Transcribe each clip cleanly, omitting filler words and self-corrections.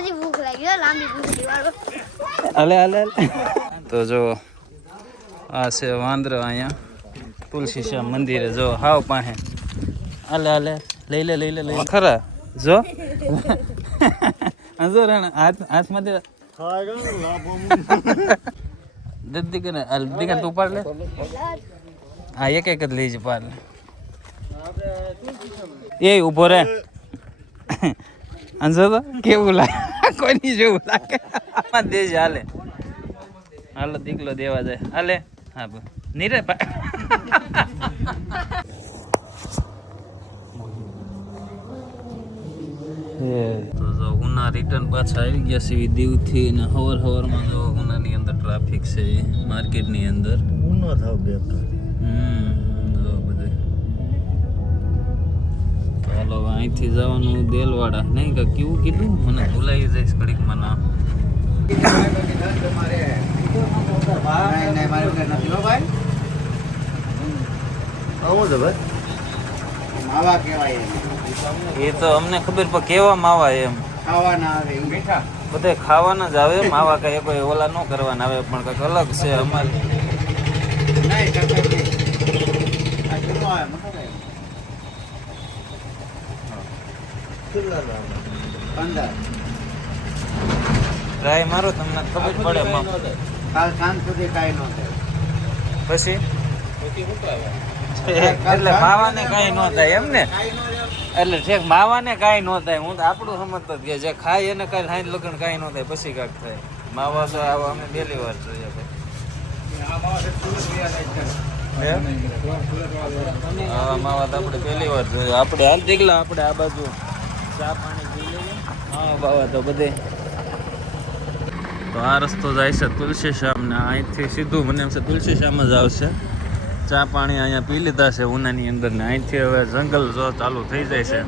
હજી ભૂખ લાગી હો, લાંબી ભૂખ દિવાળો. અલે તો જો આ છે વાંદરો અહીંયા તુલસી શ્યામ મંદિરે જો હાવ પાસે અલે લઈ લે ખરા જો જો હાથમાંથી દીકરા તું પાડ લે હા એક જ લઈ જ પાડ લે એ ઉભો રે અંજો તો કેવું લાગે કોઈની જેવું લાગે દેજ હાલે હાલો દીકલો દેવા જાય હાલે હા નીરે તો જો ઉના રિટર્ન પાછા આવી ગયા છે દીવથી ને હવારમાં જો ઉનાની અંદર ટ્રાફિક છે માર્કેટની અંદર ઉનો થાવ બેકાર જો બધે ચાલો અહીંથી જવાનું દેલવાડા નહીં કે કેવું કીધું મને ભૂલાઈ જઈશ ઘડીકમાં નામ એ તો અમને ખબર પણ કેવા માવા એમ બધે ખાવાના જ આવે માવા કઈ કોઈ ઓલા ન કરવાના આવે પણ કઈક અલગ છે અમારે ટ્રાય મારો તમને ખબર પડે કાલ સાંજ સુધી કાંઈ ન થાય પછી એટલે માવાને કાંઈ ન થાય એમ ને એટલે ઠેક માવાને કાંઈ ન થાય હું તો આપણું સમજતો કે જે ખાય એને કાંઈ ખાઈ લગન કાંઈ ન થાય પછી કાંઈક થાય માવા તો આવા અમે પહેલી વાર જોઈએ હા માવા તો આપણે પહેલી વાર જોયું આપણે હાલ દીકલા આપણે આ બાજુ ચા પાણી પી લઈએ હા બાવા તો બધે તો આ રસ્તો જાય છે તુલસી શ્યામ ને અહીંથી સીધું મને એમ છે તુલસી શ્યામ જ આવશે ચા પાણી અહીંયા પી લીધા છે ઉનાની અંદર ને અહીંથી હવે જંગલ જો ચાલુ થઈ જાય છે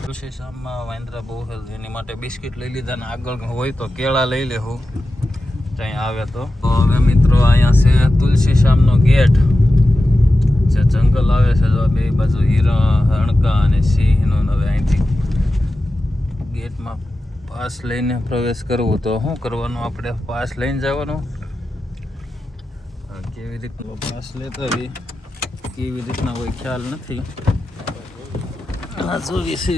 તુલસી શ્યામમાં વાંદરા બહુ એની માટે બિસ્કિટ લઈ લીધા ને આગળ હોય તો કેળા લઈ લેવું ત્યાં આવે તો હવે મિત્રો અહીંયા છે તુલસી શ્યામનો ગેટ જે જંગલ આવે છે જો બે બાજુ હિરણ હણકા અને સિંહનો હવે અહીંથી ગેટમાં પાસ લઈને પ્રવેશ કરવું તો શું કરવાનું આપણે પાસ લઈને જવાનું કેવી રીતનો પાસ લેતા હોય કેવી રીતના કોઈ ખ્યાલ નથી જોવી છે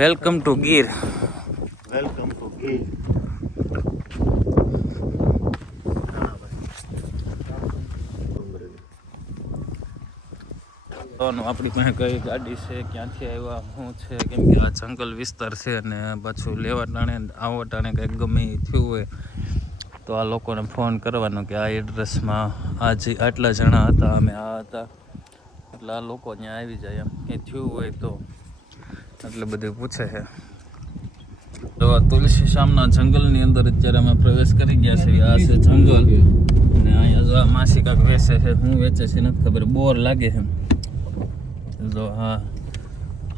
welcome to Gir welcome to Gir આપણી પાસે કઈ ગાડી છે ક્યાંથી આવ્યા શું છે કેમ કે આ જંગલ વિસ્તાર છે અને પાછું લેવા ટાણે આવા ટાણે કંઈક ગમે એ થયું હોય તો આ લોકોને ફોન કરવાનો કે આ એડ્રેસમાં આજે આટલા જણા હતા અમે આ હતા એટલે આ લોકો ત્યાં આવી જાય એમ કંઈ થયું હોય તો એટલે બધું પૂછે છે તો તુલસી શ્યામના જંગલની અંદર અત્યારે અમે પ્રવેશ કરી ગયા છીએ આ છે જંગલ અને અહીંયા જો આ માસી કાંક વેચે છે શું વેચે છે નથી ખબર બોર લાગે છે જો હા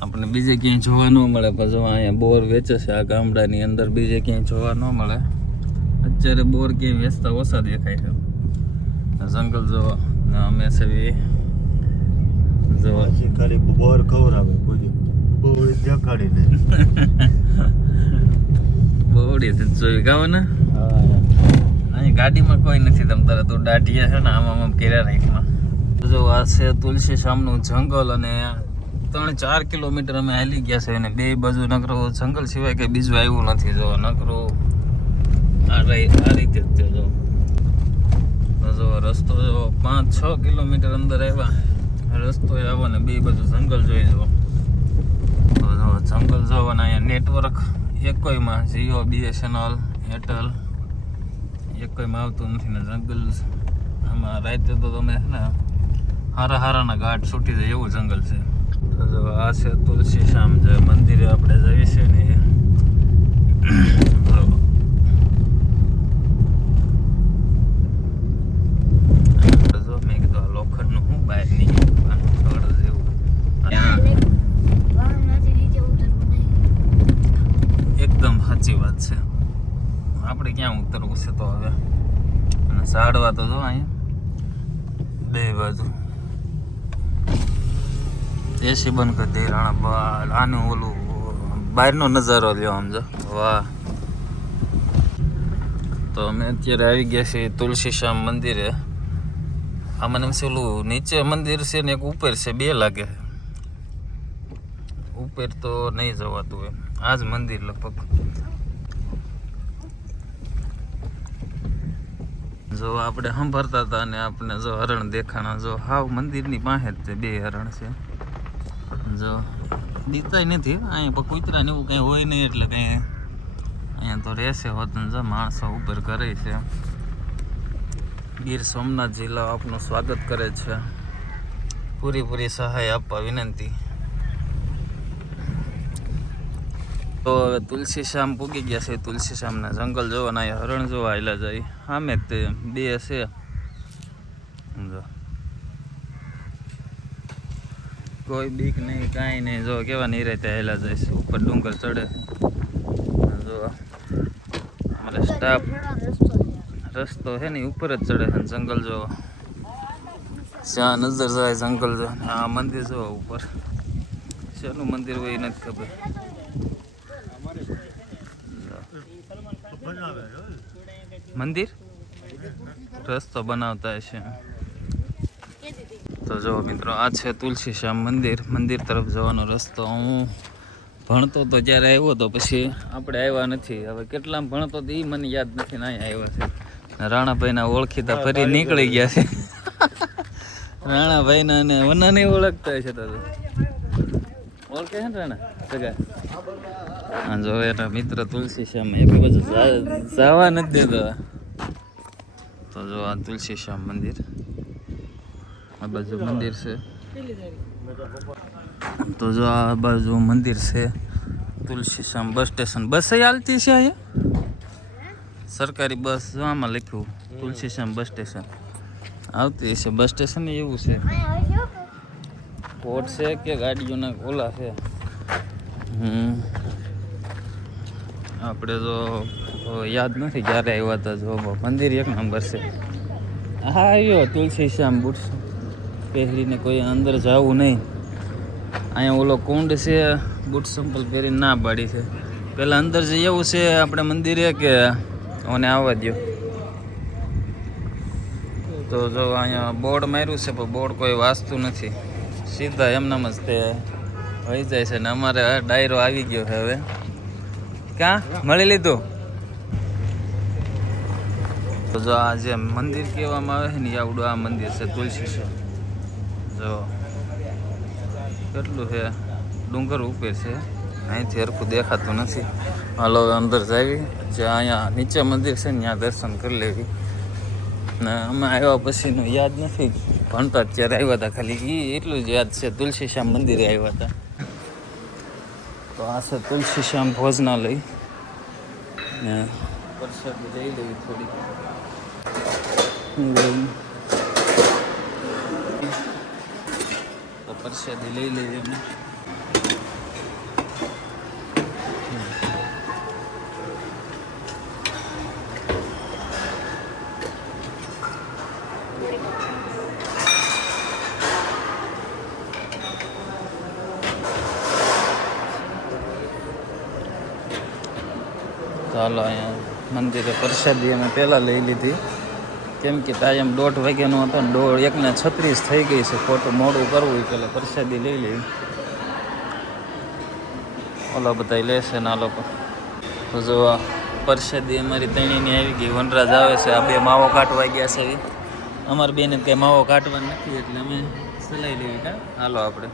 આપણે બીજે ક્યાંય જોવા ન મળે પણ જો અહીંયા બોર વેચે છે આ ગામડાની અંદર બીજે ક્યાંય જોવા ન મળે અત્યારે બોર ક્યાંય વેચતા ઓછા દેખાય છે જંગલ જો અમે છે જો ખાલી બોર ખવડાવે કોઈ બોડી દેખાડીને બોડી જોઈ ગાવ ને અહીં ગાડીમાં કોઈ નથી તમ તારે તું દાઢિયા છે ને આમ કર્યા રાખમાં જો આ છે તુલસી શ્યામનું જંગલ અને 3-4 કિલોમીટર અમે હાલી ગયા છે અને બે બાજુ નકરો જંગલ સિવાય કંઈ બીજું આવ્યું નથી જો નકરો આ રીતે જ છે જો રસ્તો જો 5-6 કિલોમીટર અંદર આવ્યા રસ્તો આવ્યો ને બે બાજુ જંગલ જોઈ જો જંગલ જોવાને અહીંયા નેટવર્ક એકોયમાં જીઓ BSNL એરટેલ એકોયમાં આવતું નથી ને જંગલ આમાં રાતે તો તમે ને હારાના ઘાટ છૂટી જાય એવું જંગલ છે તો જો આ છે તુલસી શ્યામ જે મંદિરે આપણે જઈએ છીએ ને જો મેં કીધું લોખંડનું હું બહાર નીકળ્યું થોડું જેવું એકદમ સાચી વાત છે આપણે ક્યાં ઉતરવું છે તો હવે અને ઝાડવા તો જો અહીંયા બે બાજુ એસી બંધ કરી દે રાણા બા આનું ઓલું બહારનો નજારો લ્યો આમ જો વાહ. તો અમે અત્યારે આવી ગયા છીએ તુલસી શ્યામ મંદિરે. આ મને એમ છે ઓલું નીચે મંદિર છે ને એક ઉપર છે, બે લાગે. ઉપર તો નહીં જવાતું એમ, આ જ મંદિર લગભગ. જો આપણે સંભાળતા હતા અને આપણે જો હરણ દેખાણા. જો હાવ મંદિરની પાસે જ તે બે હરણ છે. જો દીતાય નથી અહીંયા કૂતરા ને એવું કંઈ હોય નહીં, એટલે કંઈ અહીંયા તો રહેશે હોતું. જો માણસો ઉપર કરે છે. ગીર સોમનાથ જિલ્લો આપનું સ્વાગત કરે છે. પૂરી સહાય આપવા વિનંતી. તો હવે તુલસી શ્યામ પૂગી ગયા છે. તુલસી શ્યામના જંગલ જોવાના, અહીંયા હરણ જોવા આવેલા જાય. સામે તે બે છે. જો કોઈ બીક નહીં, કાંઈ નહીં. જો કેવા નિરાતે આવેલા જાય છે. ઉપર ડુંગર ચડે. જો અમારે સ્ટાફ રસ્તો છે ને ઉપર જ ચડે છે. જંગલ જો જ્યાં નજર જાય જંગલ જો. આ મંદિર જો ઉપર શેનું મંદિર હોય એ નથી ખબર. મંદિર રસ્તો બનાવતા છે. તો જો મિત્રો આ છે તુલસી શ્યામ મંદિર. મંદિર તરફ જવાનો રસ્તો. હું ભણતો તો જ્યારે આવ્યો તો પછી આપણે આવ્યા નથી. હવે કેટલામ ભણતો તો એ મને યાદ નથી ને અહીંયા આવ્યા છે. રાણાભાઈના ઓળખીતા ફરી નીકળી ગયા છે. રાણાભાઈના અને વનાને ઓળખતા છે. તો ઓળખે છે ને રાણા સગા. હા જો એના મિત્ર તુલસી શ્યામ એક બાજુ જવા નથી દેતો. તો જો આ તુલસી શ્યામ મંદિર, આ બાજુ મંદિર છે. તો જો આ બાજુ મંદિર છે. Tulsi Shyam bus station. બસ હાલતી છે અહીંયા સરકારી બસ. જો આમાં લખ્યું તુલસી શ્યામ બસ સ્ટેશન આવતી છે. બસ સ્ટેશન એવું છે. કોટ છે કે ગાડીઓના ઓલા છે. આપણે તો યાદ નથી ક્યારે આવ્યા હતા. જો મંદિર એક નંબર છે. હા આવ્યો તુલસી શ્યામ બુટ્સ પહેરીને કોઈ અંદર જવું નહીં. અહીંયા ઓલો કુંડ છે, બૂટ સંપલ પહેરીને ના પાડી છે. પહેલાં અંદર જઈ એવું છે આપણે મંદિરે કે ઓને આવવા દો. તો જો અહીંયા બોર્ડ માર્યું છે પણ બોર્ડ કોઈ વાંચતું નથી. સીધા એમનામ જ તે વહી જાય છે. ને અમારે ડાયરો આવી ગયો છે હવે. ક્યાં મળી લીધું? તો જો આ જે મંદિર કહેવામાં આવે છે ને આવડું આ મંદિર છે તુલસી શ્યામ. જો કેટલું છે, ડુંગર ઉપર છે. અહીંથી હરખું દેખાતું નથી. હાલો અંદર જાવી. જે અહીંયા નીચે મંદિર છે ને ત્યાં દર્શન કરી લેવી. ને અમે આવ્યા પછીનું યાદ નથી. ભણતા ત્યારે આવ્યા હતા ખાલી એ એટલું જ યાદ છે. તુલસી શ્યામ મંદિરે આવ્યા હતા. તો આ છે તુલસી શ્યામ ભોજનાલય. ને પ્રસાદી લઈ લેવી થોડી. તો પ્રસાદી લઈ લેવી અમે. ચાલો અહીંયા મંદિરે પ્રસાદી અમે પહેલાં લઈ લીધી. કેમ કે ટાઈમ 1:30 વાગ્યાનો હતો ને 1:36 થઈ ગઈ છે. ખોટું મોડું કરવું એટલે પ્રસાદી લઈ લેવી. ઓલા બધા લેશે ને આ લોકો. તો જો પ્રસાદી અમારી તણીની આવી ગઈ. વનરાજ આવે છે. આ બે માવો કાઢવા ગયા છે. અમારી બેને કંઈ માવો કાઢવા નથી એટલે અમે સલાઈ લેવી. કા હાલો આપણે.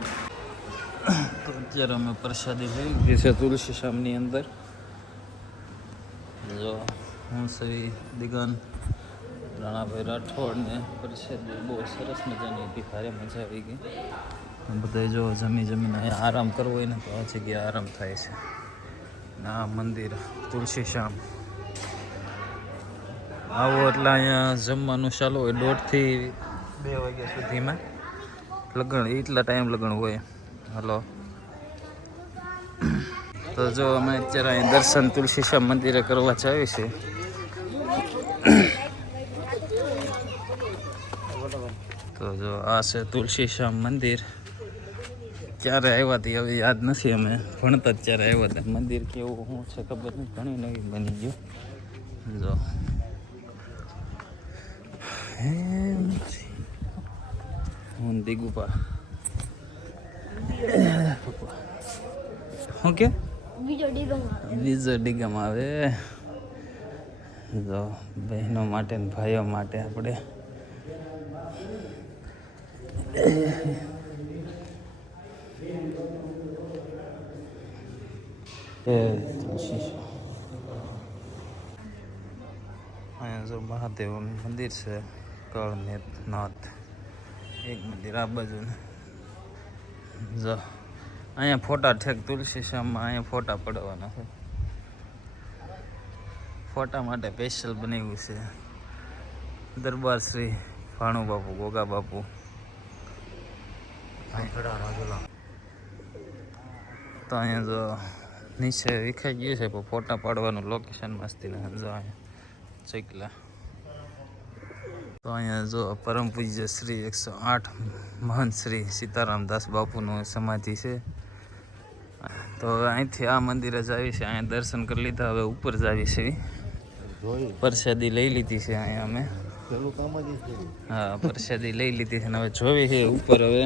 તો અત્યારે અમે પ્રસાદી લઈ લીધી છે તુલસી શ્યામની અંદર. જો હું સવી દિગન રાણાભાઈ રાઠોડને પ્રસાદી બહુ સરસ મજાની હતી. ભારે મજા આવી ગઈ. બધા જો જમીને અહીંયા આરામ કરવો હોય ને તો આ જગ્યાએ આરામ થાય છે. આ મંદિર તુલસી શ્યામ આવો એટલે અહીંયા જમવાનું ચાલુ હોય 1:30 થી 2 વાગ્યા સુધીમાં. લગ્ન એટલા ટાઈમ લગ્ન હોય. હલો તો જો અમે અત્યારે અહીં દર્શન તુલસી શ્યામ મંદિરે કરવા જાવી છે. તો જો આ છે તુલસી શ્યામ મંદિર. ક્યારે આવ્યા હતી હવે યાદ નથી, અમે ભણતા જ ત્યારે આવ્યા હતા. મંદિર કેવું શું છે ખબર નથી, ઘણી નવી બની ગયું. જો હું દિગુપા શું કે બીજો ડીગમ આવે. જો બહેનો માટે ને ભાઈઓ માટે આપણે અહીંયા જો મહાદેવનું મંદિર છે, કળનેતનાથ. એક મંદિર આ બાજુ. જો અહીંયા ફોટા ઠેક તુલસી શ્યામમાં અહીંયા ફોટા પડવાના છે. ફોટા માટે સ્પેશિયલ બનાવ્યું છે. દરબાર શ્રી ભાણુ બાપુ, ગોગા બાપુ. તો અહીંયા જો નીચે વિખાઈ ગયું છે, પણ ફોટા પાડવાનું લોકેશન મસ્તી ને. જો અહીંયા ચકલા. તો અહીંયા જો પરમ પૂજ્ય શ્રી 108 મહંત શ્રી સીતારામદાસ બાપુનું સમાધિ છે. તો હવે અહીંથી આ મંદિરે જ આવી છે. અહીંયા દર્શન કરી લીધા, હવે ઉપર જ આવી છે. પ્રસાદી લઈ લીધી છે અહીંયા અમે. હા, પ્રસાદી લઈ લીધી છે ને હવે જોવી છે ઉપર. હવે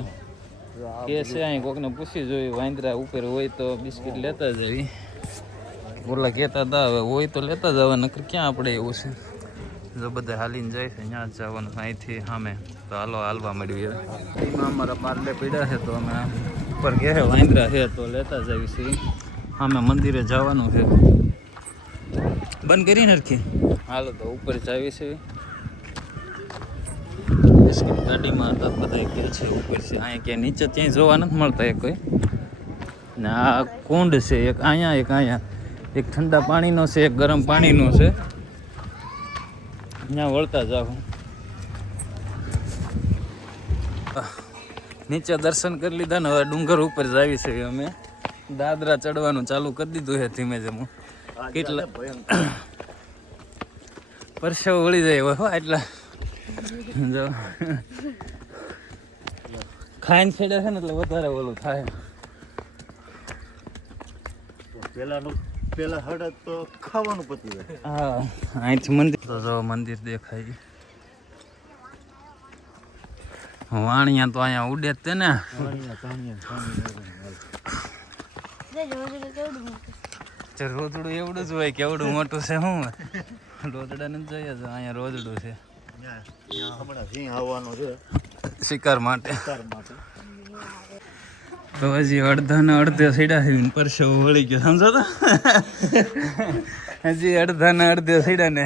કે છે અહીં કોકને પૂછી જોઈ, વાંદરા ઉપર હોય તો બિસ્કિટ લેતા જવી. ઓલા કહેતા હતા હવે હોય તો લેતા જવા, નકર ક્યાં આપણે એવું છે. જો બધા હાલીને જાય છે, ત્યાં જ જવાનું અહીંથી સામે. તો હાલો હાલવા મળ્યું. એમાં અમારા પાર્લે પીડા છે, તો અમે ઉપર ગયા વાંદરા છે તો લેતા જ આવી છીએ. સામે મંદિરે જવાનું છે. બંધ કરીને હરખી હાલો તો ઉપર જ આવી છે. બિસ્કિટ ગાડીમાં હતા બધા કે છે ઉપર છે. અહીંયા ક્યાં નીચે ત્યાં જોવા નથી મળતા એક કોઈ. ને આ કુંડ છે એક અહીંયા, એક અહીંયા. એક ઠંડા પાણીનો છે, એક ગરમ પાણીનો છે. ત્યાં વળતા જાવ. નીચે દર્શન કરી લીધા ને હવે ડુંગર ઉપર જ આવી છે અમે. દાદરા ચડવાનું ચાલુ કરી દીધું છે ધીમે ધીમે. કેટલા પરસેવો વળી જાય હો એટલા. જો ખાઈને છેડે છે ને એટલે વધારે ઓલું થાય. પેલા હળદ તો ખાવાનું પતી જાય. હા, અહીંથી મંદિર તો જો મંદિર દેખાય. વાણિયા તો અહીંયા ઉડે જ તે ને. રોજડું એવડું જ હોય, કેવડું મોટું છે. શું રોજડા ને જોઈએ છે અહીંયા રોજડું છે. હમણાં સિંહ આવવાનો છે શિકાર માટે. તો હજી અડધા ને અડધે સીડા થઈને પરસેવો વળી ગયો, સમજો તો. હજી અડધા ને અડધે સીડા ને.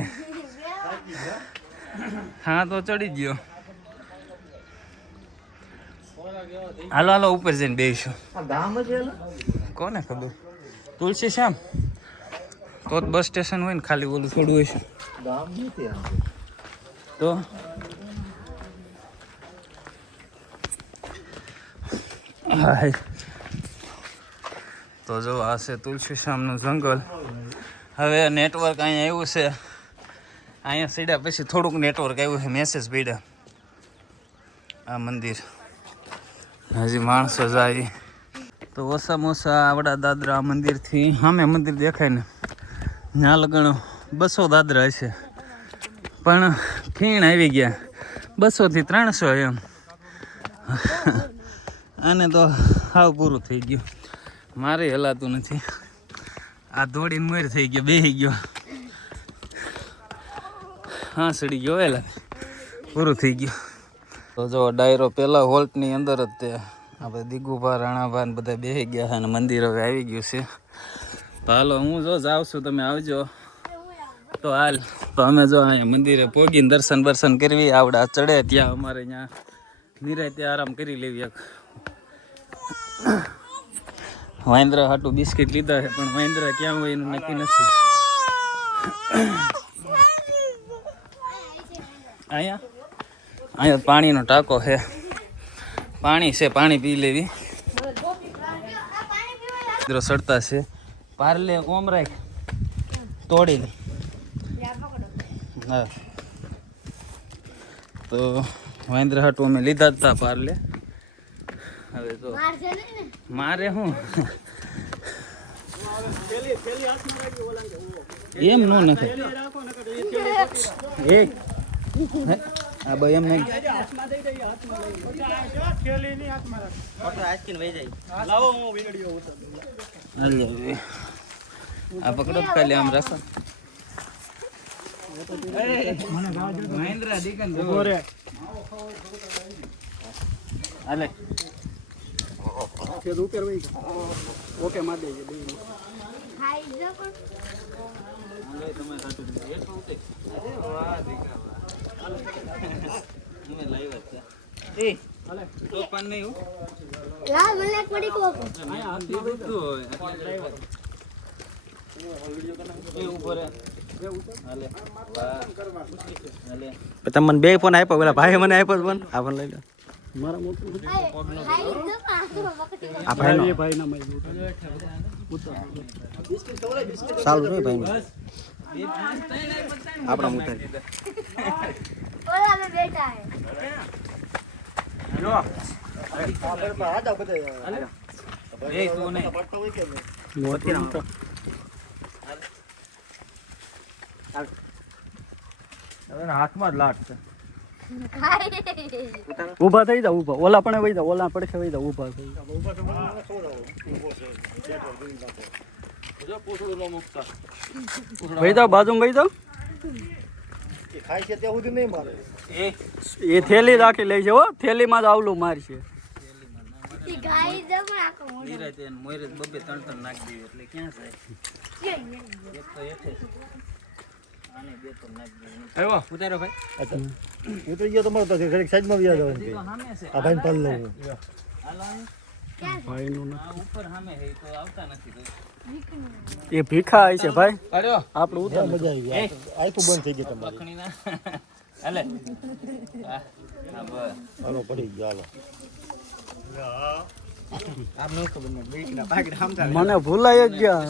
હા તો ચડી ગયો. હાલો હાલો ઉપર જઈને બેસીશું. કોને ખબર. તુલસી શ્યામ તો બસ સ્ટેશન હોય ને, ખાલી ઓલું થોડું હોય છે તો. હાય તો જો આ છે તુલસી શ્યામનું જંગલ. હવે નેટવર્ક અહીંયા આવ્યું છે. અહીંયા સીડા પછી થોડુંક નેટવર્ક આવ્યું છે. મેસેજ પડ્યા આ મંદિર. હજી માણસો જાય તો ઓછામાં ઓછા આવડા દાદરા મંદિરથી સામે મંદિર દેખાય ને, ત્યાં લગણ 200 દાદરા હશે. પણ ખીણ આવી ગયા 200 થી 300 એમ. આને તો હાવ પૂરું થઈ ગયું. મારે હલાતું નથી. આ દોડીને મોર થઈ ગયો, બેસી ગયો. હા સડી ગયો એલા, પૂરું થઈ ગયું. તો જો ડાયરો પેલા હોલ્ટની અંદર જ તે આપણે દિગુભા રાણાભા ને બધા બેસી ગયા છે અને મંદિર હવે આવી ગયું છે. તો હાલો હું જો જાઉં છું, તમે આવજો. તો હાલ તો અમે જો અહીંયા મંદિરે પોગીને દર્શન બર્શન કરવી. આવડા ચડે ત્યાં અમારે ત્યાં નિરાંતે આરામ કરી લેવી. એક વાંદરા હાટું બિસ્કિટ લીધા છે, પણ વાંદરા ક્યાં હોય એનું નક્કી નથી. અહીંયા પાણીનો ટાંકો છે, પાણી છે, પાણી પી લેવી. સડતા છે. પાર્લે ઓમ રાખ તોડી લે. હા તો વાંદર હાટું અમે લીધા જ હતા પાર્લે. હવે તો મારશે નહીં ને? મારે શું એમ નો નખાય એ આ ભાઈ એમ નહીં આ પકડો કાલે આમ રાખો મહેન્દ્ર દીકન હાલે ઓકે માર દેજે ખાઈ જો પણ. લાલ મને પડી કો. તમને બે ફોન આપ્યો પેલા ભાઈ મને આપ્યો ફોન આ ફોન લઈ લો મારા મોટું ખાઈ જો પણ આસરો પકડી કો. આ ભાઈ ભાઈ ના મય સારું નહીં ભાઈ આપણા મોટા ઓલા મે બેઠા હે. હાથમાં જ લાગશે ખાઈ. ઊભા થઈ જાવ ઊભા ઓલા પણ વઈ જાવ ઓલા પડખે વઈ જાવ ઊભા થઈ વઈ જાવ બાજુમાં વઈ જાવ ખાય છે ત્યાં સુધી નહીં મારે. એ થેલી રાખી લઈ છે હો થેલીમાં જ આવલું મારશે ઈ ખાઈ જો પણ આખો મોઢો. નિરાતે એને મોયરે જ બબે ત્રણ ત્રણ નાખી દઈએ એટલે ક્યાં જાય એક તો હેઠે છે આને બે તો નાખી દઈએ આવ્યો ઉતારો ભાઈ ઉતરી ગયો તમારો તો ઘડીક સાઈડમાં વ્યા જવાનું કે સામે છે આ ભાઈને પાલ લઉં હાલો ક્યાં ભાઈનું આ ઉપર સામે હે તો આવતા નથી કોઈ એ ભીખા હોય છે ભાઈ અડ્યો આપણું ઉતાર મજા આવી ગઈ આખું બંધ થઈ ગઈ તમારી લખણી ના હાલે હા બસ હાલો પડી ગયો હાલો મને ભૂલાય જ ગયા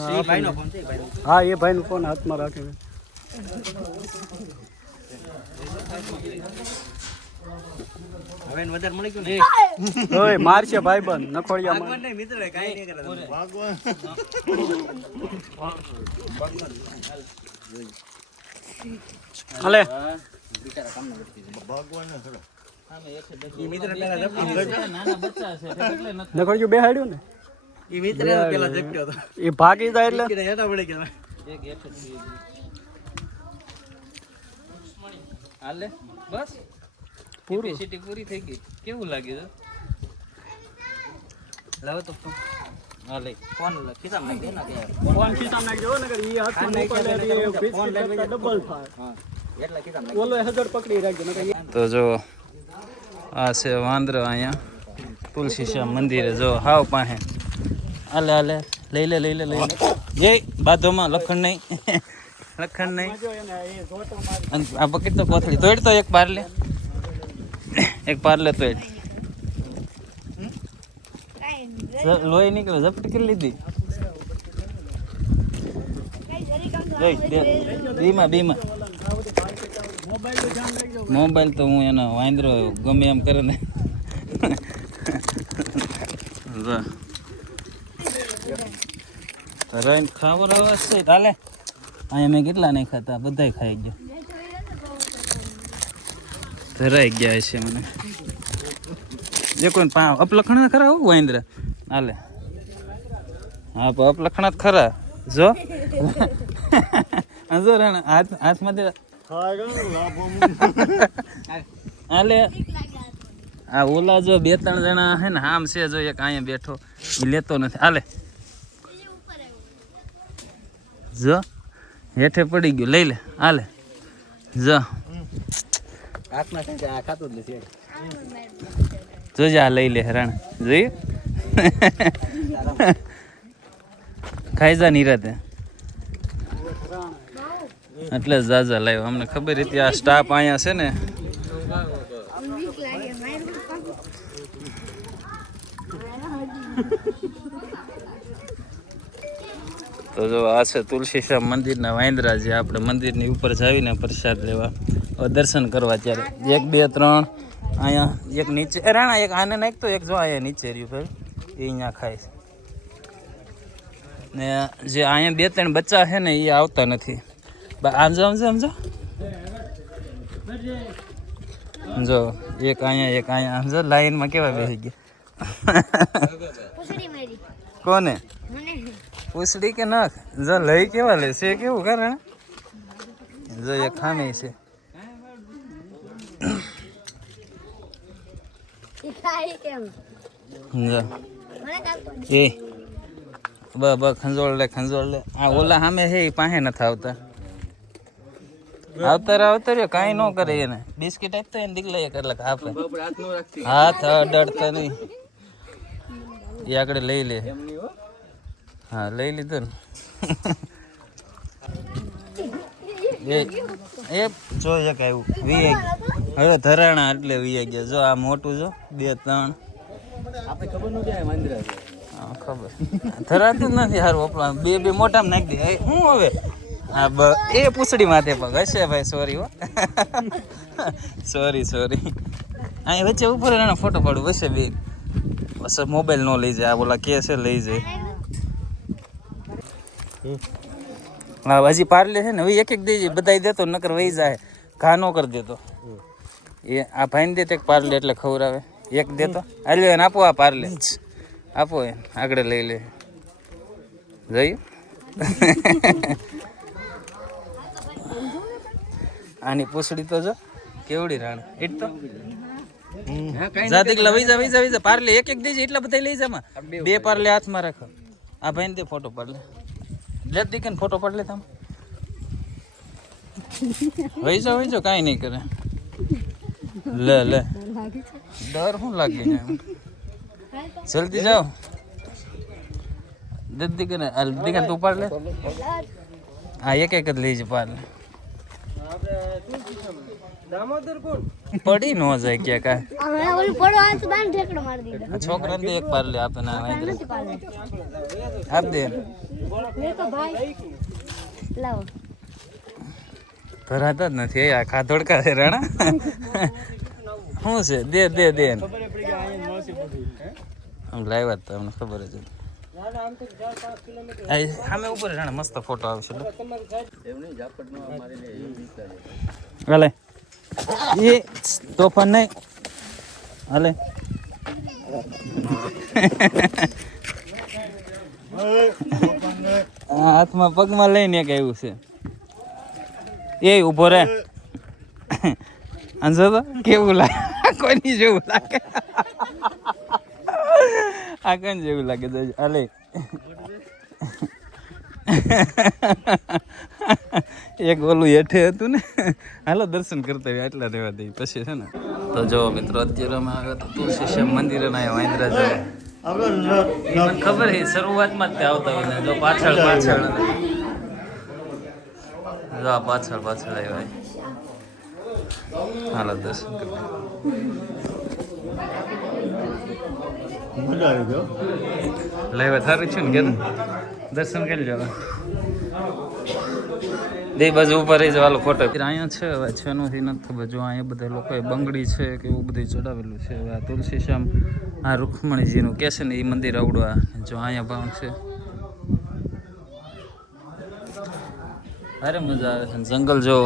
હા એ ભાઈનો ફોન હાથમાં રાખીને ઓય મારશે ભાઈબંધ નખોડિયા હાલે નખોડિયું બેહાડ્યું ને એ ભાગી જાય એટલે હાલે બસ કેપેસિટી પૂરી થઈ ગઈ કેવું લાગ્યું લાવો તો હાલે ફોન ખિસ્સામાં નાખી દે ના કે ફોન ખીચામાં નાખજો નકર ઈ હાથમાં મોબાઈલ ડબલ થાય હા એટલા ખિસ્સામાં ઓલો હજર પકડી રાખજો નકર તો જો આ છે વાંદરો અહીંયા તુલસી શ્યામ મંદિરે જો હાવ પાસે હાલે હાલે લઈ લે જય બાધોમાં લખણ નહીં લખણ નહીં આ પકડ તો કોથળી તોડ તો એક પારલે તોડ લોહી નીકળે ઝપટ કરી લીધી બીમાં મોબાઈલ તો હું એનો વાંદરો ગમે એમ કરે ને રહીને ખાવા આવાજ છે હાલે અહીંયા મેં કેટલા નહીં ખાતા બધાય ખાઈ ગયા ધરાઈ ગયા છે મને જે કોઈ અપલખણા ખરા આવું વાંદર હાલે હા અપલખણા જ ખરા જો જો રણ હાથમાંથી હાલે આ ઓલા જો બે ત્રણ જણા હે ને આમ છે જો એક અહીંયા બેઠો એ લેતો નથી હાલે જો હેઠે પડી ગયું લઈ લે હાલે જો જોજે આ લઈ લે રણ જોયું ખાઈ જા નિરાતે એટલે જ જાજા લાવ્યો અમને ખબર હતી આ સ્ટાફ અહીંયા છે ને બીક લાગે મારું તો જો આ છે તુલસી શ્યામ મંદિરના વાંદરા જે આપણે મંદિરની ઉપર જાવીને પ્રસાદ લેવા દર્શન કરવા ત્યારે 1 2 3 અહીંયા એક નીચે રાણા એક આને નાખતો એક જો અહીંયા નીચે રહ્યું ભાઈ એ અહીંયા ખાય છે ને જે અહીંયા 2-3 બચ્ચા છે ને એ આવતા નથી આમજો જો એક અહીંયા આમજો લાઈનમાં કેવા બેસી ગયા કોને પૂછડી કે નાખ જો લઈ કેવા લે છે કેવું કરે જો એક ખામે છે એ બ ખંજોળ લે આ ઓલા સામે છે એ પાસે નથી આવતા રહ્યો કાંઈ ન કરે એને બિસ્કીટ આપતો એને દીકલા એક એટલે આપે હાથ અડતા નહીં એ આગળ લઈ લે હા લઈ લીધું ને એ જો એક આવ્યું હવે ધરાણા એટલે વી ગયા જો આ મોટું જો 2-3 ખબર ધરાતું જ નથી સારું ઓપલા બે મોટામાં નાખી દે શું હવે હા એ પૂછડી માથે પગ હશે ભાઈ સોરી હો સોરી અહીં વચ્ચે ઉપર એનો ફોટો પાડું વચ્ચે બે બસ મોબાઈલ ન લઈ જાય આ બોલા કે છે લઈ જાય હા હજી પાર્લે છે ને હવે એક દેજે બધાય દેતો નકર વહી જાય ઘા ન કરી દેતો એ આ ભાઈને દે એક પાર્લે એટલે ખવડાવે એક દેતો આલ્યો એને આપો આ પાર્લે આપો એને આગળ લઈ લે જઈ આની પૂછડી તો જો કેવડી રાણ એટ તો જાતિક લઈ જા પાર્લે એક દેજે એટલા બધા લઈ જા 2 પાર્લે હાથમાં રાખો આ ભાઈને દે ફોટો પાડ લે લે દીકન ફોટો પાડ લે તમે વહી જાઓ કાંઈ નહીં કરે લે ડર શું લાગે જલ્દી જાઓ દીકન તું પાડ લે હા એક જ લઈ જ પાડ લે પડી ન જાય ક્યાં છોકરાને એક પાર લે આપે ના આપ દે ભરાતા જ નથી આ ખાધોડકા છે રાણા શું છે દે આમ લાવ્યા જ તમને ખબર જ સામે ઉપર રાણા મસ્ત ફોટો આવશે હાલે એ તોફાન નહીં હાલે હાથમાં પગમાં લઈને એક આવ્યું છે એ ઉભો રે અંજો તો કેવું લાગે કોની જેવું લાગે આ કોણ જેવું લાગે હાલે એક ઓલું હેઠે હતું ને હાલો દર્શન કરતા હોય આટલા રહેવા દઈએ પછી છે ને તો જો મિત્રો અત્યારે અમે આવ્યા તો તુલસી શ્યામ મંદિરે ના વાંદરા જો ખબર છે શરૂઆતમાં જ તે આવતા હોય ને જો પાછળ જો આ પાછળ આવ્યા હાલો દર્શન કરતા લેવા થારું છું ને કે દર્શન કરી જવા બે બાજુ ઉપર રહી જવાનો ફોટો અહીંયા છે હવે છે નથી ખબર જો અહીંયા બધા લોકોએ બંગડી છે કે એવું બધું ચડાવેલું છે હવે આ તુલસી શ્યામ આ રૂક્ષ્મણીજીનું કે છે ને એ મંદિર આવડવા જો અહીંયા ભાવ છે અરે મજા આવે છે જંગલ જો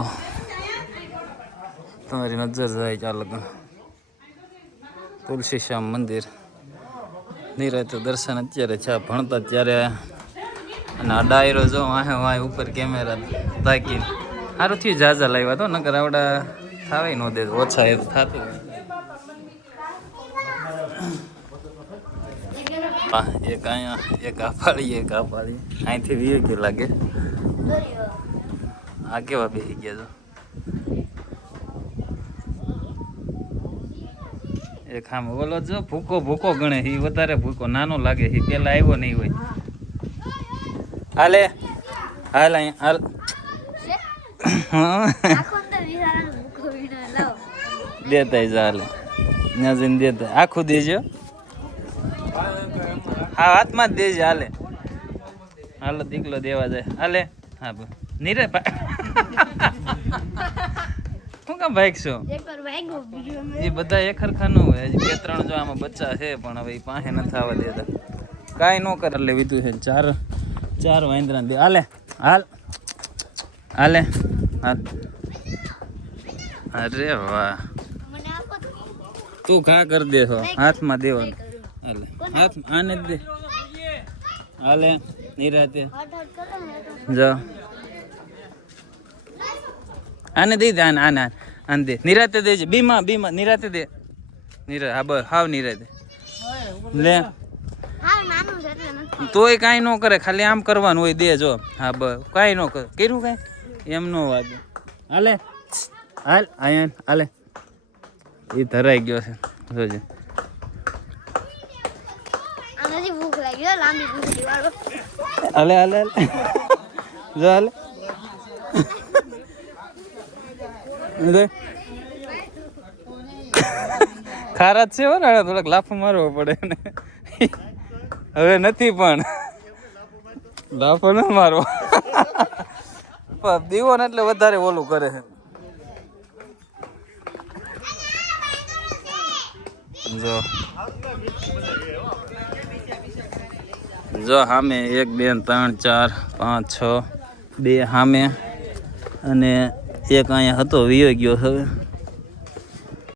તમારી નજર જાય ચાલો તુલસી શ્યામ મંદિર નિરાતે દર્શન અત્યારે છે ભણતા ત્યારે અને આ ડાયરો જો વાહે ઉપર કેમેરા તાકી સારું થયું જાજા લાવ્યા તો નકર આવડા થાવાય ન દે ઓછા એ થતું એક અહીંયા એક આ પાડી અહીંથી 20 કિલો લાગે આ કેવા બેસી ગયા છો એક આમ ઓલો જો ભૂકો ગણે એ વધારે ભૂકો નાનો લાગે એ પેલા આવ્યો નહીં હોય હાલ અહીંયા દેતા જા હાલે ત્યાં જઈને દેતા આખું દેજો હા હાથમાં જ દેજે હાલે હાલો દીકલો દેવા જાય હાલે હા નીરે શું કામ કામ ભાગશો એક વાર વાગ્યો બીજો એ બધા એક હરખા ન હોય હજી 2-3 જો આમાં બચ્ચા છે પણ હવે ઈ પાસે નથી આવવા દેતા કાંઈ ન કરે એટલે વિધું છે ચાર વાંદરા દે હાલે હાલ હાલે હાલ અરે વાહ મને આપો તો. તું ઘા કરી દેશો હાથમાં દેવાનું હાલે હાથ આને જ દે હાલે નિરાતે હટ કરો ને તો. જો આને દઈ દે આને દે નિરાતે દેજે બીમા નિરાતે દે હા બસ હાવ નિરાતે લે હા નાનું છે એટલે નથી. તોય કાંઈ ન કરે ખાલી આમ કરવાનું હોય દે જો હા બસ કાંઈ ન કરે કર્યું કાંઈ એમ ન વાગે હાલે હાલ અહીંયા હાલે એ ધરાઈ ગયો છે જોજે આને હજી ભૂખ લાગી હો, લાંબી પૂંછડી વાળો. હાલે જો હાલે ખારા જ છે હો ને થોડાક લાફો મારવો પડે ને હવે નથી પણ લાફો ન મારવો દીવો ને એટલે વધારે ઓલું કરે છે જો સામે 1 2 3 4 5 6 2 સામે અને એક અહીંયા હતો વિયો ગયો હવે